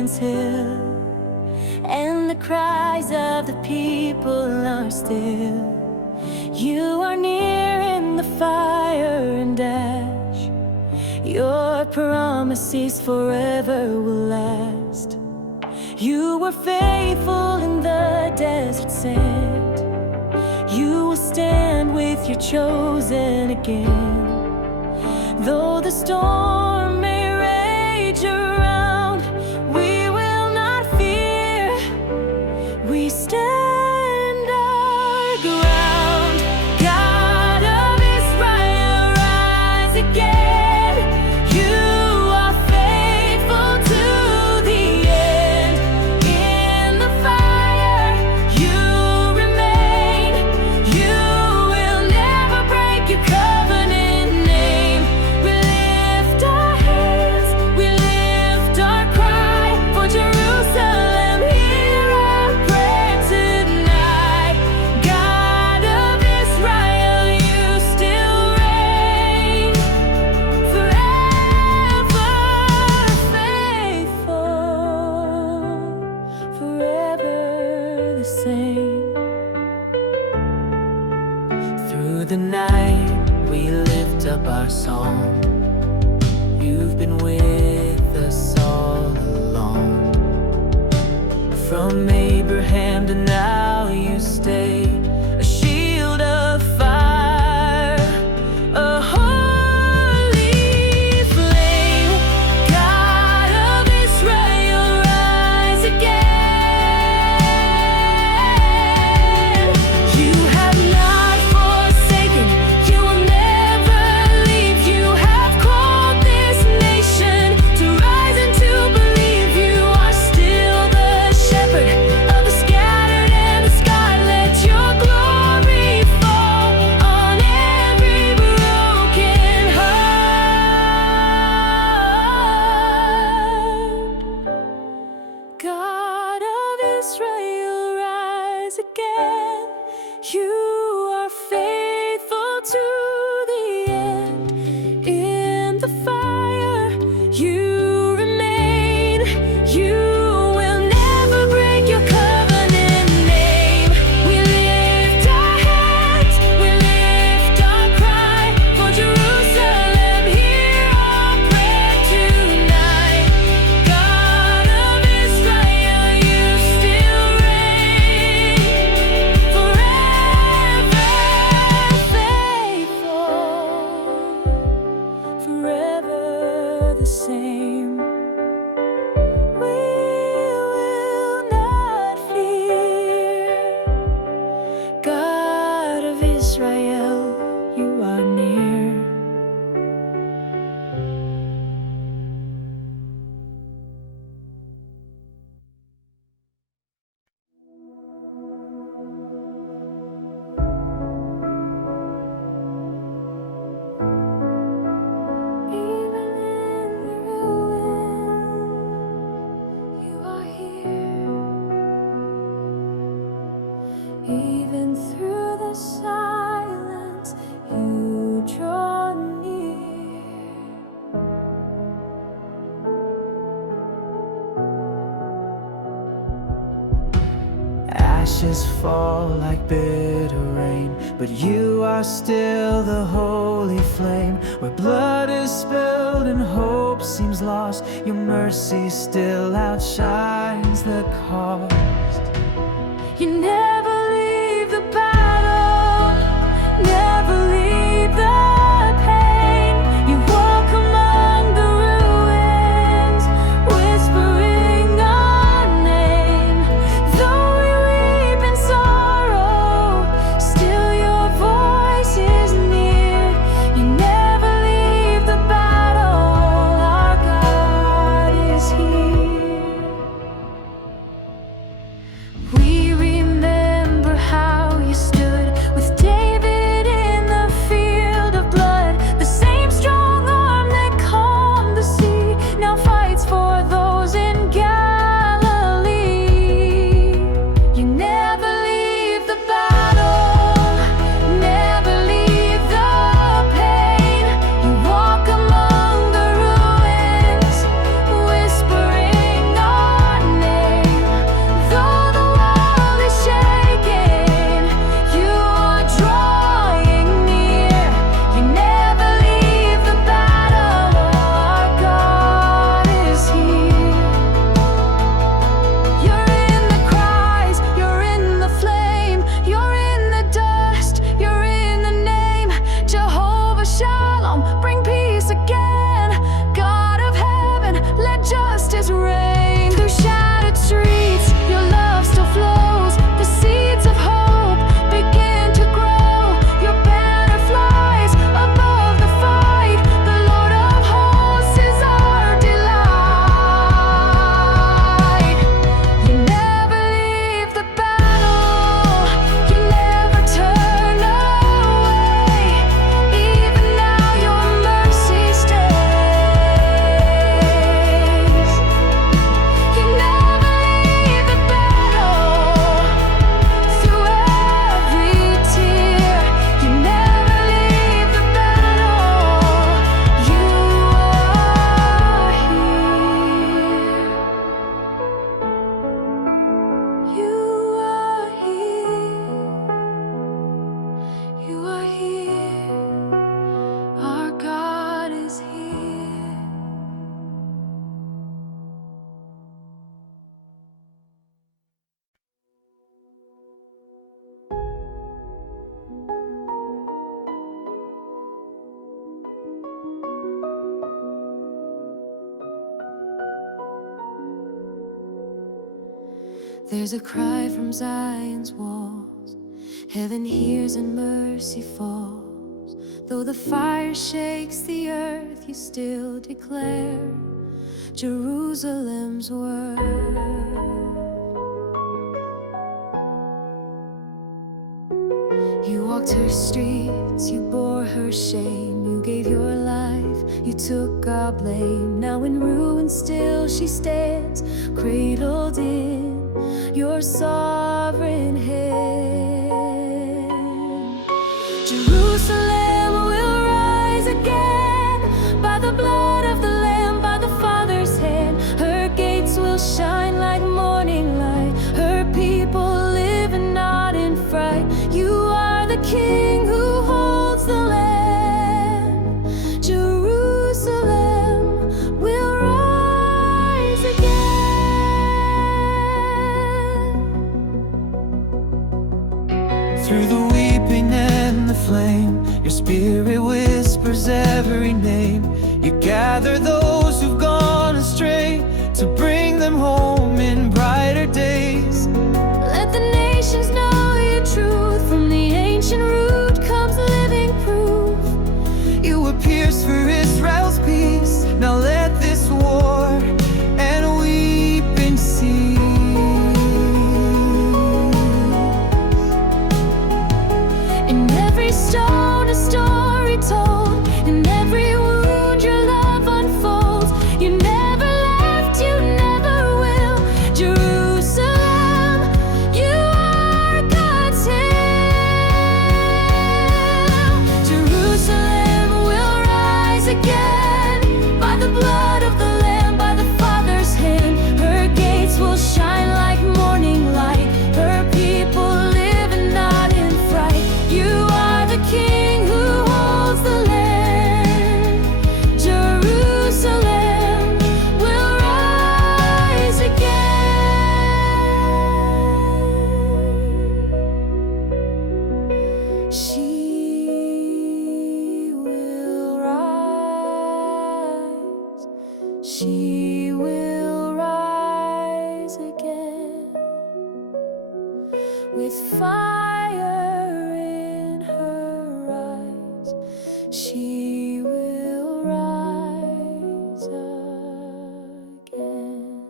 Zion's hill, and the cries of the people are still. You are near in the fire and ash. Your promises forever will last. You were faithful in the desert sand. You will stand with your chosen again. Though the storm may rage around, we will not fear. We stand our ground. God of Israel, rise again. You are faithful to the end. In the fire, you remain. You will never break your covenant name. We lift our hands, we lift our cry for Jerusalem. Hear our prayer tonight. God of Israel, you still reign, forever faithful, forever the same. Through the night, we lift up our song. You've been with us all along. From Abraham to now, you stay a shield of fire, a holy flame. God of Israel, rise again. You have not forsaken, you will never leave. You have called this nation to rise and to believe. You are still the shepherd of the scattered and the sky. Let your glory fall on every broken heart. God of Israel, rise again. You are faithful to the end. In the fire, you remain. You will never break your covenant name. We lift our hands, we lift our cry for Jerusalem. Hear our prayer tonight. God of Israel, you still reign, forever faithful, forever the same. We will not fear. God of Israel, you are near. Even in the ruin, you are here. Even through the silence, you draw near. Ashes fall like bitter rain, but you are still the holy flame. Where blood is spilled and hope seems lost, your mercy still outshines the cost. You never leave the battle, never leave the pain. You walk among the ruins, whispering our name. Though we weep in sorrow, still your voice is near. You never leave the battle, our God is here. There's a cry from Zion's walls. Heaven hears and mercy falls. Though the fire shakes the earth, you still declare Jerusalem's word. You walked her streets, you bore her shame. You gave your life, you took our blame. Now in ruins still she stands, cradled in your sovereign hand. Jerusalem will rise again, by the blood of the Lamb, by the Father's hand. Her gates will shine like morning light. Her people live and not in fright. You are the King who holds the land. Jerusalem will rise again. Through the weeping and the flame, your spirit whispers every name. You gather those who've gone astray to bring them home in brighter days. Let the nations know your truth. From the ancient root comes living proof. You were pierced for Israel's peace. Now let this war and weeping cease. In every stone a story told, in every wound your love unfolds. You never left, you never will. Jerusalem, you are God's hand. Jerusalem will rise again, by the blood of the Lamb, by the Father's hand. Her gates will shine like morning light. Her people live and not in fright. You are the King who holds the land. Jerusalem will rise again. She will rise. She will rise again, with fire in her eyes. She will rise again.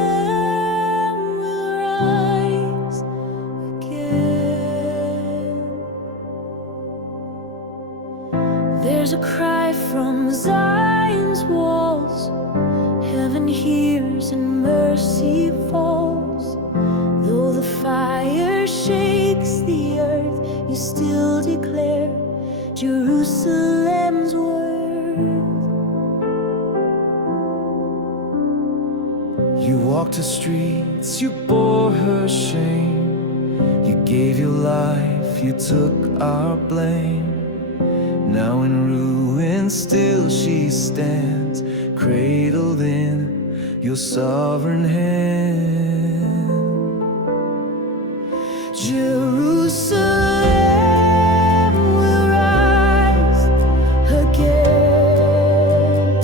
Jerusalem will rise again. There's a cry from Zion's walls. Heaven hears and mercy falls. Though the fire shakes the earth, you still declare Jerusalem's word. You walked the streets, you bore her shame. You gave your life, you took our blame. Now in ruins still she stands, cradled in your sovereign hand. Jerusalem will rise again,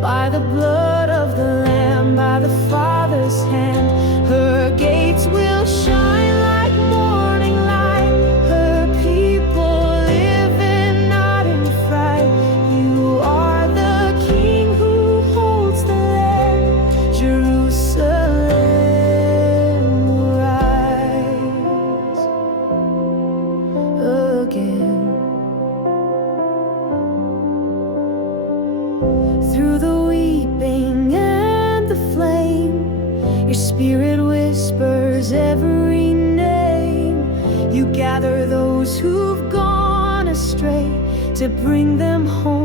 by the blood of the Lamb, by the Father's hand. Her gates will shine like morning light. Her people live and not in fright. You are the King who holds the land. Jerusalem will rise again. Through the weeping and the flame, your spirit whispers every name. You gather those who've gone astray to bring them home